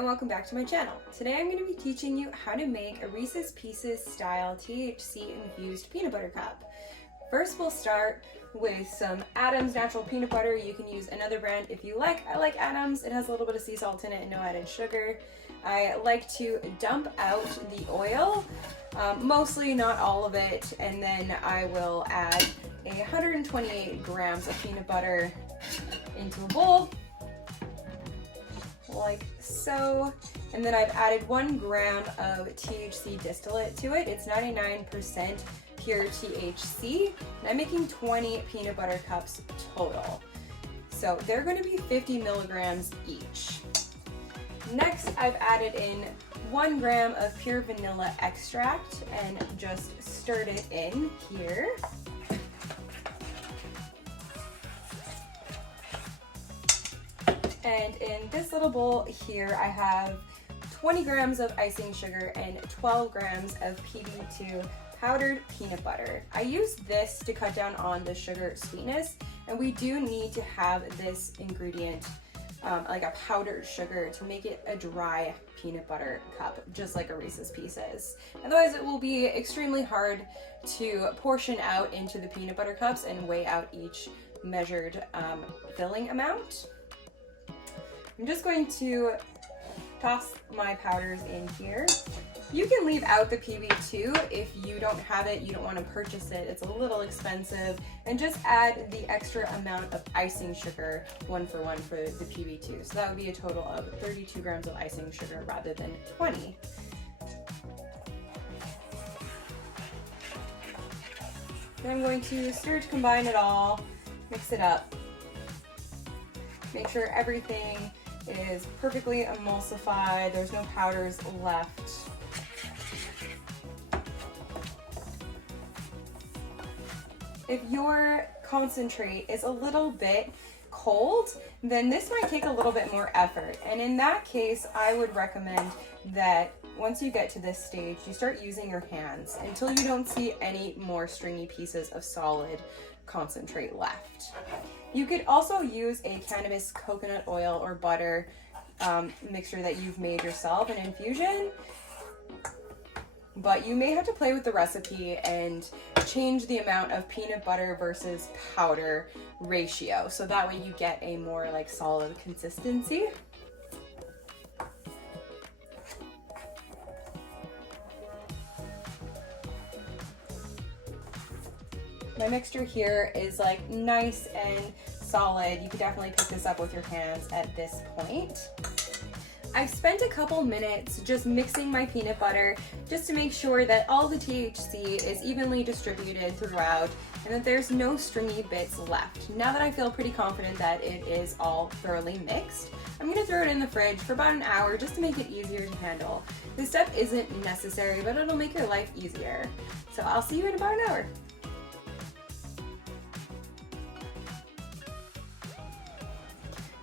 and welcome back to my channel. Today I'm going to be teaching you how to make a Reese's Pieces style THC infused peanut butter cup. First we'll start with some Adams natural peanut butter. You can use another brand if you like. I like Adams. It has a little bit of sea salt in it and no added sugar. I like to dump out the oil, mostly, not all of it, and then I will add 128 grams of peanut butter into a bowl, like so. And then I've added 1 gram of THC distillate to it. It's 99% pure THC, and I'm making 20 peanut butter cups total. So they're going to be 50 milligrams each. Next, I've added in 1 gram of pure vanilla extract and just stirred it in here. And in this little bowl here, I have 20 grams of icing sugar and 12 grams of PB2 powdered peanut butter. I use this to cut down on the sugar sweetness, and we do need to have this ingredient, like a powdered sugar, to make it a dry peanut butter cup, just like a Reese's Pieces. Otherwise it will be extremely hard to portion out into the peanut butter cups and weigh out each measured filling amount. I'm just going to toss my powders in here. You can leave out the PB2 if you don't have it, you don't want to purchase it, it's a little expensive, and just add the extra amount of icing sugar, 1 for 1 for the PB2. So that would be a total of 32 grams of icing sugar rather than 20. Then I'm going to stir to combine it all, mix it up, make sure everything is perfectly emulsified, there's no powders left. If your concentrate is a little bit cold, then this might take a little bit more effort. And in that case, I would recommend that once you get to this stage, you start using your hands until you don't see any more stringy pieces of solid concentrate left. You could also use a cannabis coconut oil or butter mixture that you've made yourself, an infusion. But you may have to play with the recipe and change the amount of peanut butter versus powder ratio, so that way you get a more like solid consistency. My mixture here is like nice and solid. You could definitely pick this up with your hands at this point. I've spent a couple minutes just mixing my peanut butter just to make sure that all the THC is evenly distributed throughout and that there's no stringy bits left. Now that I feel pretty confident that it is all thoroughly mixed, I'm gonna throw it in the fridge for about an hour just to make it easier to handle. This step isn't necessary, but it'll make your life easier. So I'll see you in about an hour.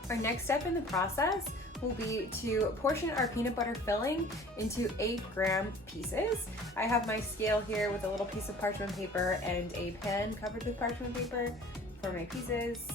Our next step in the process will be to portion our peanut butter filling into 8-gram pieces. I have my scale here with a little piece of parchment paper and a pan covered with parchment paper for my pieces.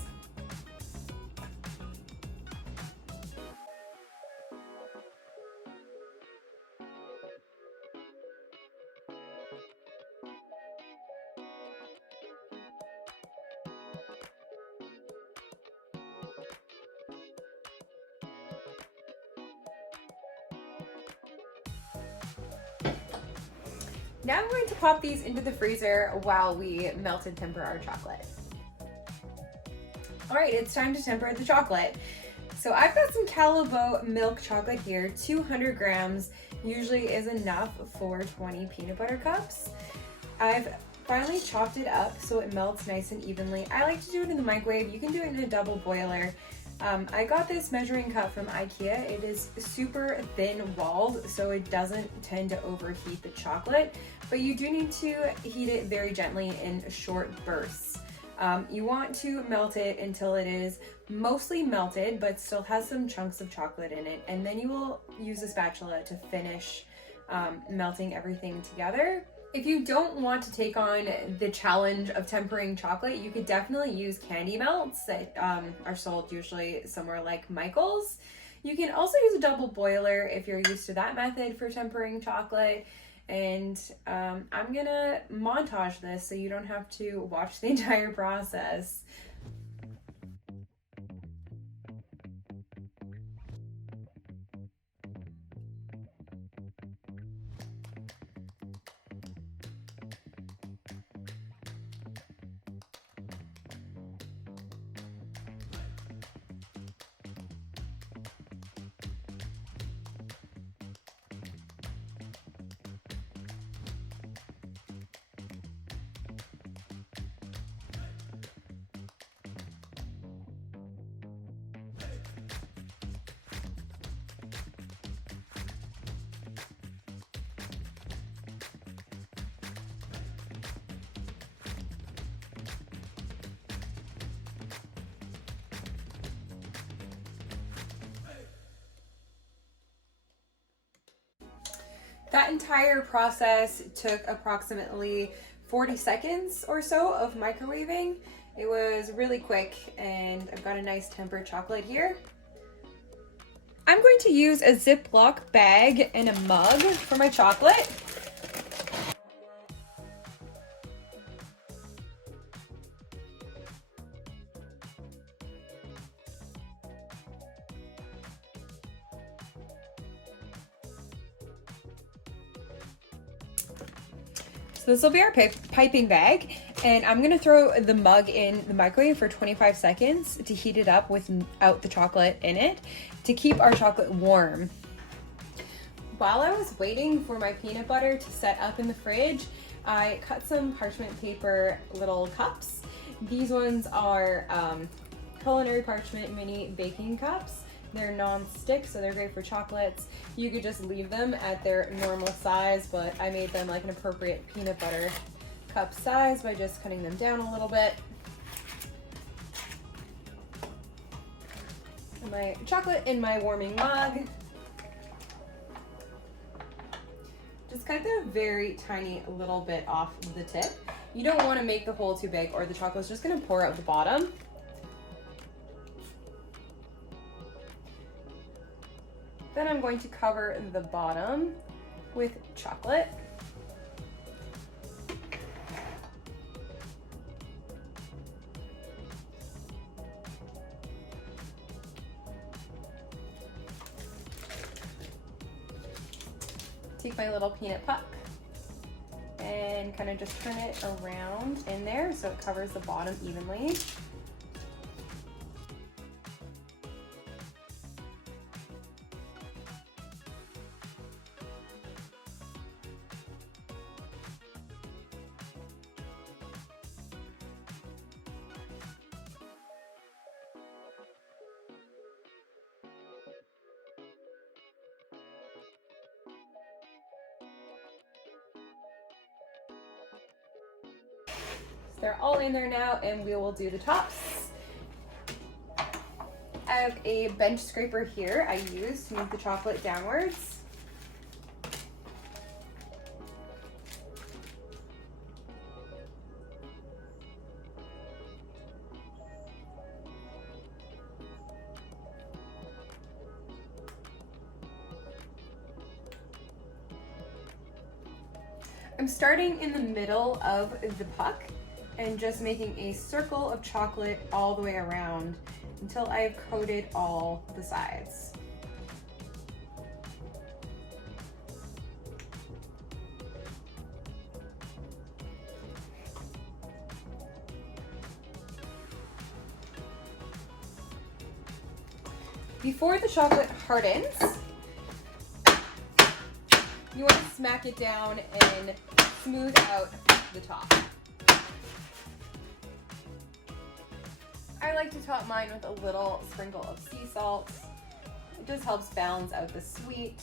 Now I'm going to pop these into the freezer while we melt and temper our chocolate. All right, it's time to temper the chocolate. So I've got some Calibo milk chocolate here. 200 grams usually is enough for 20 peanut butter cups. I've finally chopped it up so it melts nice and evenly. I like to do it in the microwave. You can do it in a double boiler. I got this measuring cup from IKEA. It is super thin walled, so it doesn't tend to overheat the chocolate, but you do need to heat it very gently in short bursts. You want to melt it until it is mostly melted, but still has some chunks of chocolate in it, and then you will use a spatula to finish melting everything together. If you don't want to take on the challenge of tempering chocolate, you could definitely use candy melts that are sold usually somewhere like Michael's. You can also use a double boiler if you're used to that method for tempering chocolate. And I'm gonna montage this so you don't have to watch the entire process. That entire process took approximately 40 seconds or so of microwaving. It was really quick, and I've got a nice tempered chocolate here. I'm going to use a Ziploc bag and a mug for my chocolate. So this will be our piping bag, and I'm gonna throw the mug in the microwave for 25 seconds to heat it up without the chocolate in it to keep our chocolate warm. While I was waiting for my peanut butter to set up in the fridge, I cut some parchment paper little cups. These ones are culinary parchment mini baking cups. They're non-stick, so they're great for chocolates. You could just leave them at their normal size, but I made them like an appropriate peanut butter cup size by just cutting them down a little bit. And my chocolate in my warming mug. Just cut the very tiny little bit off the tip. You don't want to make the hole too big or the chocolate's just going to pour out the bottom. Then I'm going to cover the bottom with chocolate. Take my little peanut puck and kind of just turn it around in there so it covers the bottom evenly. They're all in there now, and we will do the tops. I have a bench scraper here I use to move the chocolate downwards. I'm starting in the middle of the puck and just making a circle of chocolate all the way around until I've coated all the sides. Before the chocolate hardens, you want to smack it down and smooth out the top. I like to top mine with a little sprinkle of sea salt. It just helps balance out the sweet.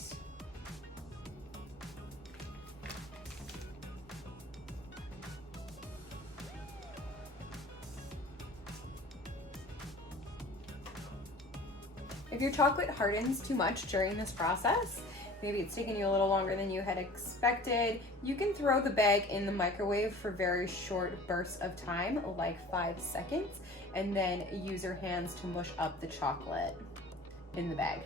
If your chocolate hardens too much during this process, maybe it's taking you a little longer than you had expected, you can throw the bag in the microwave for very short bursts of time, like 5 seconds, and then use your hands to mush up the chocolate in the bag.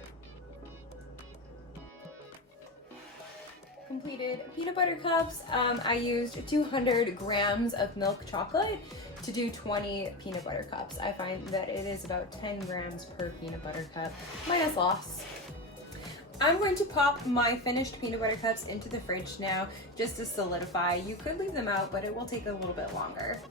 completed peanut butter cups. I used 200 grams of milk chocolate to do 20 peanut butter cups. I find that it is about 10 grams per peanut butter cup, minus loss. I'm going to pop my finished peanut butter cups into the fridge now just to solidify. You could leave them out, but it will take a little bit longer.